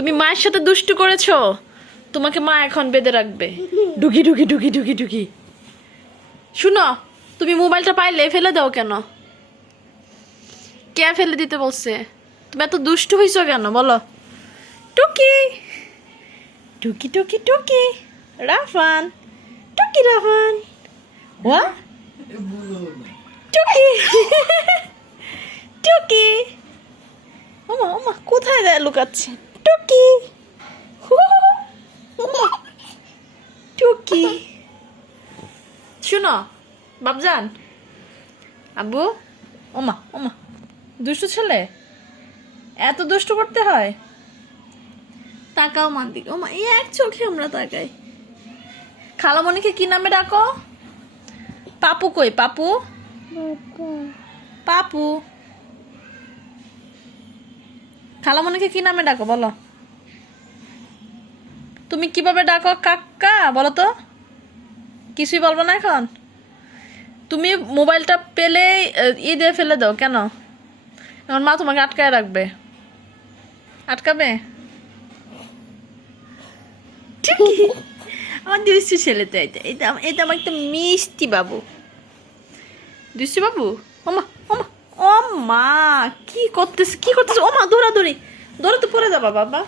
তুমি মায়ের সাথে দুষ্টু করেছ? তোমাকে মা এখন বেঁধে রাখবে। ঢুকি ডুকি ঢুকি ডুকি ডুকি শুনো তুমি মোবাইলটা পাইলে ফেলে দাও কেন? কে ফেলে দিতে বলছে? তুমি এত দুষ্টু হইছো কেন? বলো। টুকি। টুকি টুকি টুকি। রাফান। টুকি রাফান। ওয়া টুকি। টুকি। ওমা ওমা কোথায় দেয় লুকাচ্ছে? টুকি। টুকি। শুনো বাবজান আব্বু ওমা ওমা দুষ্টু ছেলে? এত দুষ্টু করতে হয়? তাকাও মান দিকে ওমা এই এক চোখে আমরা তাকাই। খালামণিকে কি নামে ডাকো? পাপু কই পাপু? পাপু। খালামণিকে কি নামে ডাকো, বলো। তুমি কীভাবে ডাকো? কাকা বলো তো। কিছুই বলব না এখন। তুমি মোবাইলটা পেলেই ই দিয়ে ফেলে দাও, কেন? আমার মা তোমাকে আটকায় রাখবে। আটকাবে? আমার দুষ্টু ছেলে তো এটা। এটা এটা আমার একটা মিষ্টি বাবু। দুষ্টু বাবু? ওমা ওমা ও মা কি করতেছে কি করতেছে? ও মা দৌড়াদৌড়ি দৌড়াতে পরে যাবা বাবা